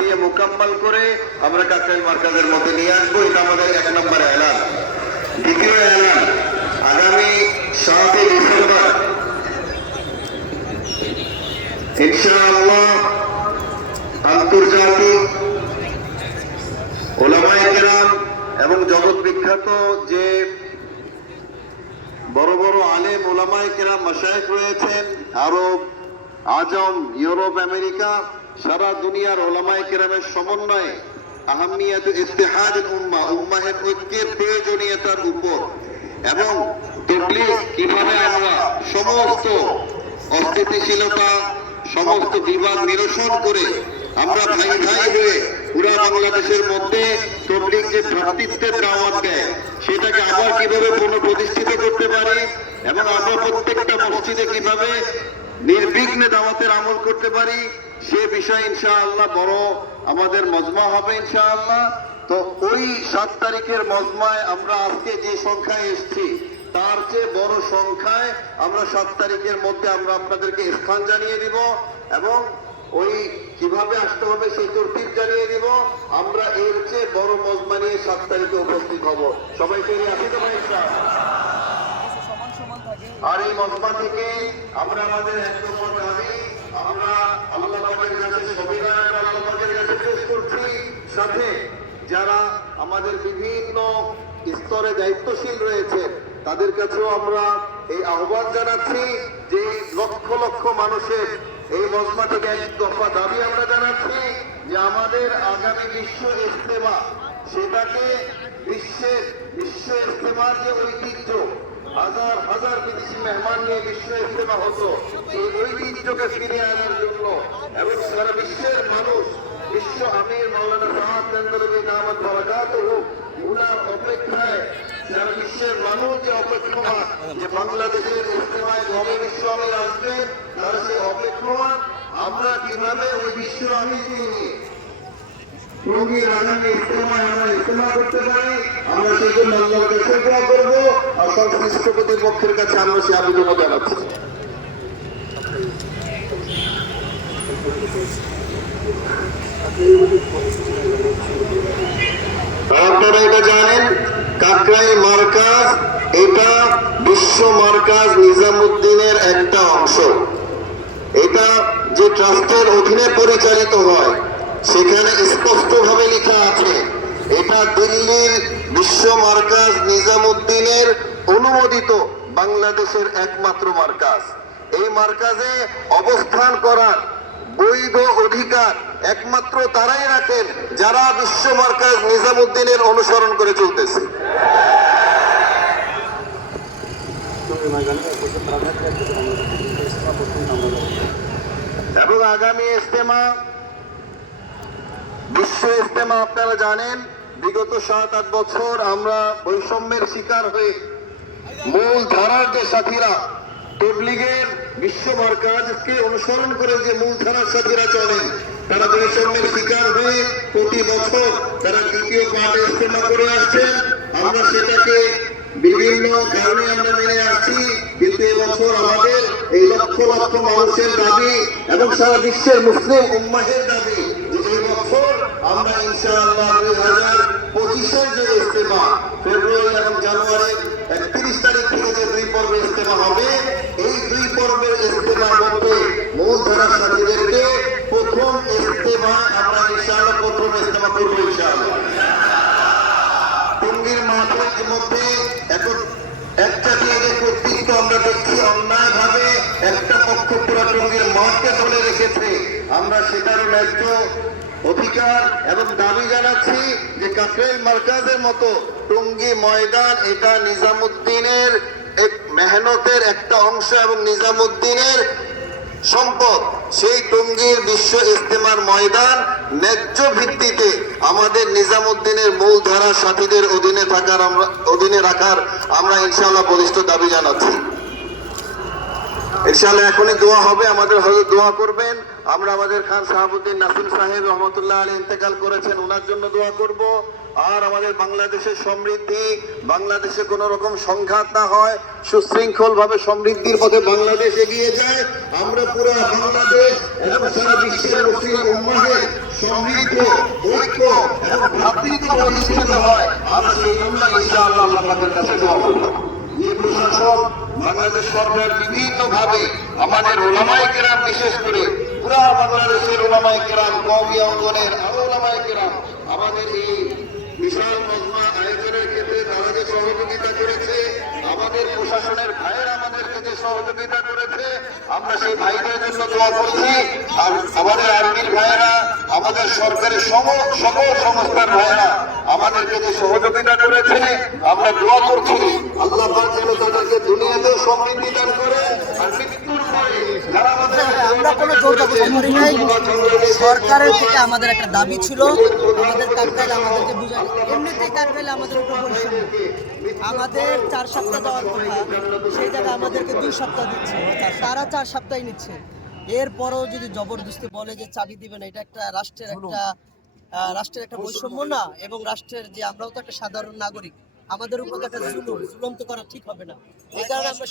দিয়ে মোকাম্মল করে আমরা কাকরাইল মার্কাজের মধ্যে নিয়ে আসব, এটা আমাদের এক নম্বর এলান দ্বিতীয় এলান আগামী সাতই ডিসেম্বর আন্তর্জাতিক ওলামায়ে কেরাম এবং জগৎ বিখ্যাত যে বড় বড় আলেম ওলামায়ে কেরাম, মাশায়েখ রয়েছেন, আরব, আজম, ইউরোপ, আমেরিকা সারা দুনিয়ার ওলামায়ে কেরামের সমন্বয়ে আহমিয়াত ইস্তেহাদ উম্মা, উম্মাহের ঐক্যের প্রয়োজনীয়তার উপর। এবং তবলিগ কীভাবে আমরা সমস্ত অস্থিতিশীলতা, সমস্ত বিবাদ নিরসন করে আমরা ভাই ভাই হয়ে পুরা বাংলাদেশের মধ্যে তবলিগ যে ভ্রাতৃত্বের দাওয়াত দেয়, সেটাকে আবার কীভাবে পুনঃপ্রতিষ্ঠিত করতে পারি, এবং আমরা প্রত্যেকটা মসজিদে কীভাবে নির্বিঘ্নে দাওয়াতের আমল করতে পারি, সে বিষয়ে ইনশাআল্লাহ বড় আমাদের মজমা হবে ইনশাআল্লাহ। তো ওই সাত তারিখের মজমায় আমরা আজকে যে সংখ্যায় এসেছি, তার চেয়ে বড় সংখ্যায় আমরা সাত তারিখের মধ্যে আমরা আপনাদেরকে স্থান জানিয়ে দিব এবং ওই কীভাবে আসতে হবে সেই তরতিব জানিয়ে দিব। আমরা এর চেয়ে বড় মজমা নিয়ে সাত তারিখে উপস্থিত হব। সবাই তৈরি আছি তো ভাই ইনশাআল্লাহ? সমান সমান থাকে আর এই মজমা থেকে আমরা আমাদের এক নম্বর দাবি, আমরা আল্লাহ পাকের কাছে সবিনয় আল্লাহ কাছে পেশ করছি। সাথে যারা আমাদের বিভিন্ন স্তরে দায়িত্বশীল রয়েছে, তাদের কাছেও আমরা এই আহ্বান জানাচ্ছি যে লক্ষ লক্ষ মানুষের এই মজমা থেকে এক দফা দাবি আমরা জানাচ্ছি যে আমাদের আগামী বিশ্ব ইস্তেমা সেটাকে বিশ্বের বিশ্ব ইস্তেমার যে ঐতিহ্য হাজার হাজার বিদেশি মেহমান নিয়ে বিশ্ব ইস্তেমা হতো। এই ঐতিহ্যকে ফিরিয়ে আনার জন্য এবং সারা বিশ্বের মানুষ, বিশ্ব আমির মাওলানা সাহাদ চন্দ্রবী নামত বরাকাত উনার অপেক্ষায় সারা বিশ্বের মানুষ যে অপেক্ষমান, যে বাংলাদেশের ইস্তেমায় কবে বিশ্ব আমির আসবেন তারা সে অপেক্ষমান, আমরা কীভাবে ওই বিশ্ব আমিরকে নিয়ে রোগীর আপনারা এটা জানেন কাকরাই মার্কাজ, এটা বিশ্ব মার্কাজ নিজামুদ্দিনের একটা অংশ। এটা যে ট্রাস্টের অধীনে পরিচালিত হয় সেখানে স্পষ্টভাবে লেখা আছে, এটা দিল্লির বিশ্ব মার্কাজ নিজামুদ্দিনের অনুমোদিত বাংলাদেশের একমাত্র মার্কাজ। এই মার্কাজে অবস্থান করার বৈধ অধিকার একমাত্র তারাই রাখেন যারা বিশ্ব মার্কাজ নিজামুদ্দিনের অনুসরণ করে চলতেছে। এবং আগামী ইস্তেমা বিশ্ব ইস্তেমা আপনারা জানেন, বিগত সাত, আট বছর আমরা বৈষম্যের শিকার হয়ে মূল ধারার যে সাথীরা তবলিগের বিশ্ব মার্কাজকে অনুসরণ করে যে মূল ধারার সাথীরা চলেন, তারা বৈষম্যের শিকার হয়ে প্রতি বছর তারা দ্বিতীয় পার্টে ইস্তেমা করে আসছেন। আমরা সেটাকে বিভিন্ন কারণে আমরা মেনে আসছি, কিন্তু এবছর আমাদের এই লক্ষ লক্ষ মানুষের দাবি এবং সারা বিশ্বের মুসলিম উম্মাহের দাবি আমরা ইনশাআল্লাহ দুই হাজার পঁচিশের যে ইস্তেমা ফেব্রুয়ারি এবং জানুয়ারি, একত্রিশ তারিখ থেকে যে দুই পর্বের ইস্তেমা হবে, এই দুই পর্বের ইস্তেমার মধ্যে মূল ধারা সাথীদেরকে প্রথম ইস্তেমা আমরা ইনশাআল্লাহ প্রথম ইস্তেমা করব ইনশাআল্লাহ। টঙ্গীর মাঠের মধ্যে এখন একটা দিয়ে যে কর্তৃত্ব আমরা দেখছি অন্যায় ভাবে একটা পক্ষ পুরো টঙ্গীর মাঠকে ধরে রেখেছে। আমরা সেটারও ন্যায্য অধিকার এবং দাবি জানাচ্ছি যে কাকরাইল মার্কাজের মতো টঙ্গী ময়দান এটা নিজামুদ্দিনের মেহনতের একটা অংশ এবং নিজামুদ্দিনের সম্পদ। সেই টঙ্গীর বিশ্ব ইস্তেমার ময়দান ন্যায্য ভিত্তিতে আমাদের নিজামুদ্দিনের মূল ধারা সাথীদের অধীনে থাকার আমরা, অধীনে রাখার আমরা ইনশাআল্লাহ বলিষ্ঠ দাবি জানাচ্ছি। ইনশাআল্লাহ এখনই দোয়া হবে, আমাদের হয়তো দোয়া করবেন। আমরা আমাদের খান সাহাবুদ্দিন নাসিম সাহেব রহমতুল্লাহ আলী ইন্তেকাল করেছেন ওনার জন্য দোয়া করব। আর আমাদের বাংলাদেশের সমৃদ্ধি, বাংলাদেশে কোন রকম সংঘাত না হয় সুশৃঙ্খল ভাবে সমৃদ্ধির পথে বাংলাদেশ এগিয়ে যায়। আমরা পুরো বাংলাদেশ এবং সারা বিশ্বের সমৃদ্ধ, ঐক্য এবং ভ্রাতৃত্ব প্রতিষ্ঠিত হয়। আমরা সেই কাছে প্রশাসন, বাংলাদেশ সরকার বিভিন্ন ভাবে আমাদের ওলামাই বিশেষ করে আমাদের আমাদের সহযোগিতা করেছে, আমরা সেই ভাইদের জন্য দোয়া করছি। ভাইয়েরা, আমাদের সরকারের সকল সংস্থার ভাইয়েরা আমাদেরকে যে সহযোগিতা করেছে, আমরা দোয়া করছি। আল্লাহ তাদেরকে দুনিয়াতেও সমৃদ্ধি দান করে সরকারের থেকে আমাদের একটা দাবি ছিল আমাদের কাকরাইল আমাদেরকে বুঝায় এমনিতেই কাকরাইল আমাদের উপর বৈষম্য আমাদের চার সপ্তাহ দেওয়ার কথা সেই জায়গায় আমাদেরকে দুই সপ্তাহ দিচ্ছে। তারা চার সপ্তাহ নিচ্ছে। এরপরও যদি জবরদস্তি বলে যে চাবি দিবেন এটা একটা রাষ্ট্রের একটা রাষ্ট্রের একটা বৈষম্য না এবং রাষ্ট্রের যে আমরাও তো একটা সাধারণ নাগরিক আমাদের উপর তো একটা জুলুম জুলুম তো করা ঠিক হবে না। এই কারণে আমরা